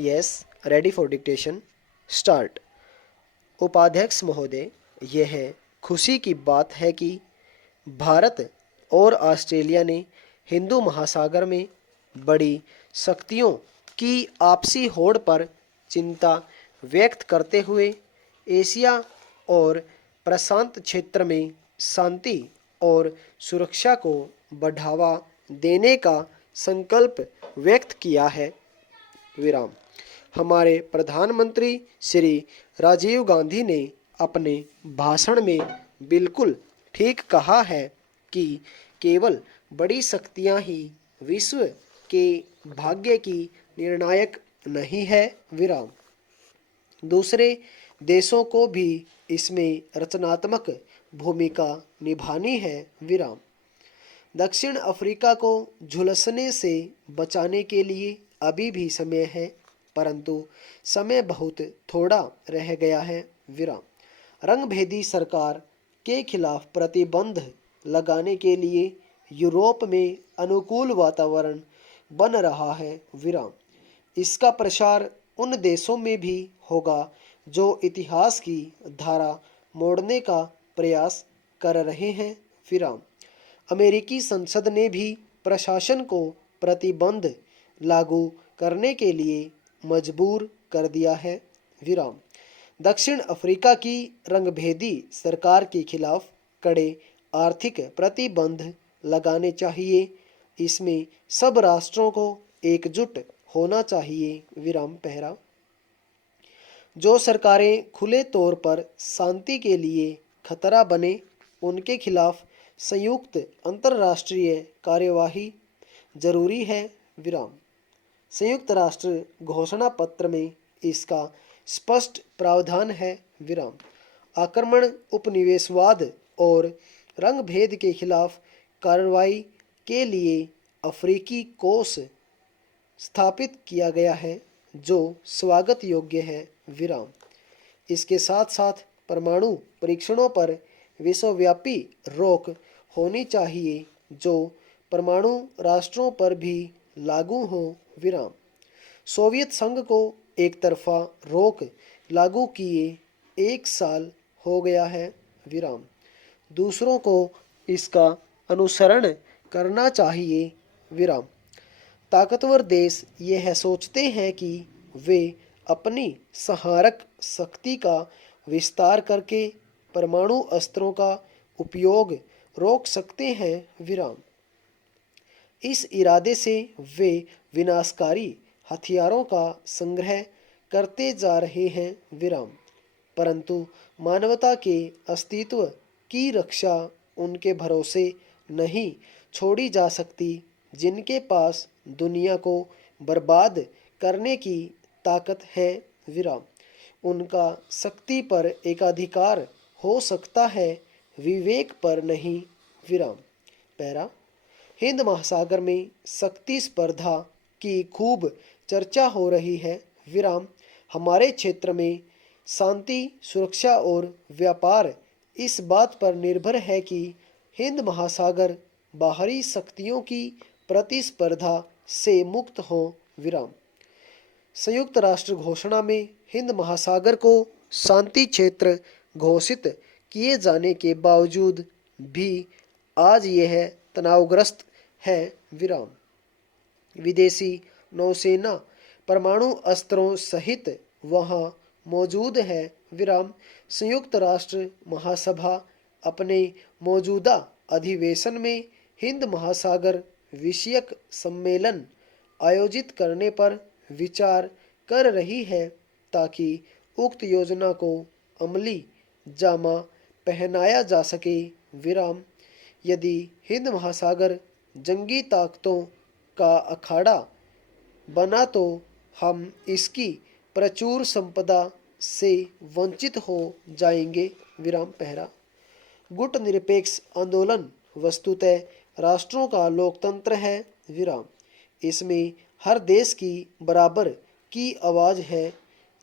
Yes, ready for dictation, start. उपाध्यक्ष महोदय, यह खुशी की बात है कि भारत और ऑस्ट्रेलिया ने हिंदू महासागर में बड़ी शक्तियों की आपसी होड़ पर चिंता व्यक्त करते हुए एशिया और प्रशांत क्षेत्र में शांति और सुरक्षा को बढ़ावा देने का संकल्प व्यक्त किया है। विराम। हमारे प्रधानमंत्री श्री राजीव गांधी ने अपने भाषण में बिल्कुल ठीक कहा है कि केवल बड़ी शक्तियां ही विश्व के भाग्य की निर्णायक नहीं है। विराम। दूसरे देशों को भी इसमें रचनात्मक भूमिका निभानी है। विराम। दक्षिण अफ्रीका को झुलसने से बचाने के लिए अभी भी समय है, परंतु समय बहुत थोड़ा रह गया है। विराम। रंगभेदी सरकार के खिलाफ प्रतिबंध लगाने के लिए यूरोप में अनुकूल वातावरण बन रहा है। विराम। इसका प्रसार उन देशों में भी होगा जो इतिहास की धारा मोड़ने का प्रयास कर रहे हैं। विराम। अमेरिकी संसद ने भी प्रशासन को प्रतिबंध लागू करने के लिए मजबूर कर दिया है। विराम। दक्षिण अफ्रीका की रंगभेदी सरकार के खिलाफ कड़े आर्थिक प्रतिबंध लगाने चाहिए। इसमें सब राष्ट्रों को एकजुट होना चाहिए। विराम पहरा। जो सरकारें खुले तौर पर शांति के लिए खतरा बने, उनके खिलाफ संयुक्त अंतर्राष्ट्रीय कार्यवाही जरूरी है। विराम। संयुक्त राष्ट्र घोषणा पत्र में इसका स्पष्ट प्रावधान है। विराम। आक्रमण, उपनिवेशवाद और रंगभेद के खिलाफ कार्रवाई के लिए अफ्रीकी कोष स्थापित किया गया है, जो स्वागत योग्य है। विराम। इसके साथ साथ परमाणु परीक्षणों पर विश्वव्यापी रोक होनी चाहिए, जो परमाणु राष्ट्रों पर भी लागू हो। विराम। सोवियत संघ को एक तरफा रोक लागू किए 1 साल हो गया है। विराम। दूसरों को इसका अनुसरण करना चाहिए। विराम। ताकतवर देश यह सोचते हैं कि वे अपनी संहारक शक्ति का विस्तार करके परमाणु अस्त्रों का उपयोग रोक सकते हैं। विराम। इस इरादे से वे विनाशकारी हथियारों का संग्रह करते जा रहे हैं। विराम। परंतु मानवता के अस्तित्व की रक्षा उनके भरोसे नहीं छोड़ी जा सकती, जिनके पास दुनिया को बर्बाद करने की ताकत है। विराम। उनका शक्ति पर एकाधिकार हो सकता है, विवेक पर नहीं। विराम। पैरा। हिंद महासागर में शक्ति स्पर्धा की खूब चर्चा हो रही है। विराम। हमारे क्षेत्र में शांति, सुरक्षा और व्यापार इस बात पर निर्भर है कि हिंद महासागर बाहरी शक्तियों की प्रतिस्पर्धा से मुक्त हो। विराम। संयुक्त राष्ट्र घोषणा में हिंद महासागर को शांति क्षेत्र घोषित किए जाने के बावजूद भी आज यह तनावग्रस्त है। विराम। विदेशी नौसेना परमाणु अस्त्रों सहित वहां मौजूद है। विराम। संयुक्त राष्ट्र महासभा अपने मौजूदा अधिवेशन में हिंद महासागर विषयक सम्मेलन आयोजित करने पर विचार कर रही है, ताकि उक्त योजना को अमली जामा पहनाया जा सके। विराम। यदि हिंद महासागर जंगी ताकतों का अखाड़ा बना तो हम इसकी प्रचुर संपदा से वंचित हो जाएंगे। विराम पहरा। गुट निरपेक्ष आंदोलन वस्तुतः राष्ट्रों का लोकतंत्र है। विराम। इसमें हर देश की बराबर की आवाज़ है,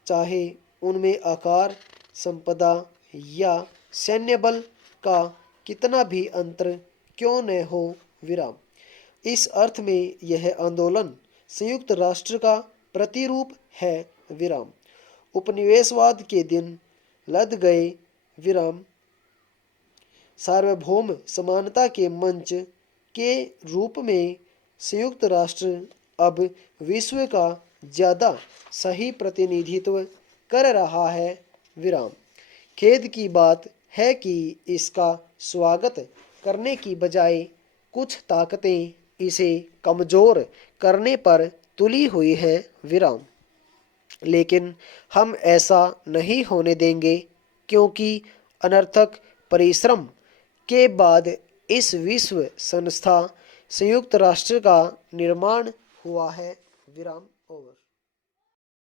चाहे उनमें आकार, संपदा या सैन्य बल का कितना भी अंतर क्यों न हो। विराम। इस अर्थ में यह आंदोलन संयुक्त राष्ट्र का प्रतिरूप है विराम। उपनिवेशवाद के दिन लद गए विराम सार्वभौम समानता के मंच के रूप में संयुक्त राष्ट्र अब विश्व का ज़्यादा सही प्रतिनिधित्व कर रहा है। विराम। खेद की बात है कि इसका स्वागत करने की बजाय कुछ ताकतें इसे कमज़ोर करने पर तुली हुई हैं। विराम। लेकिन हम ऐसा नहीं होने देंगे, क्योंकि अनर्थक परिश्रम के बाद इस विश्व संस्था संयुक्त राष्ट्र का निर्माण हुआ है। विराम। ओवर।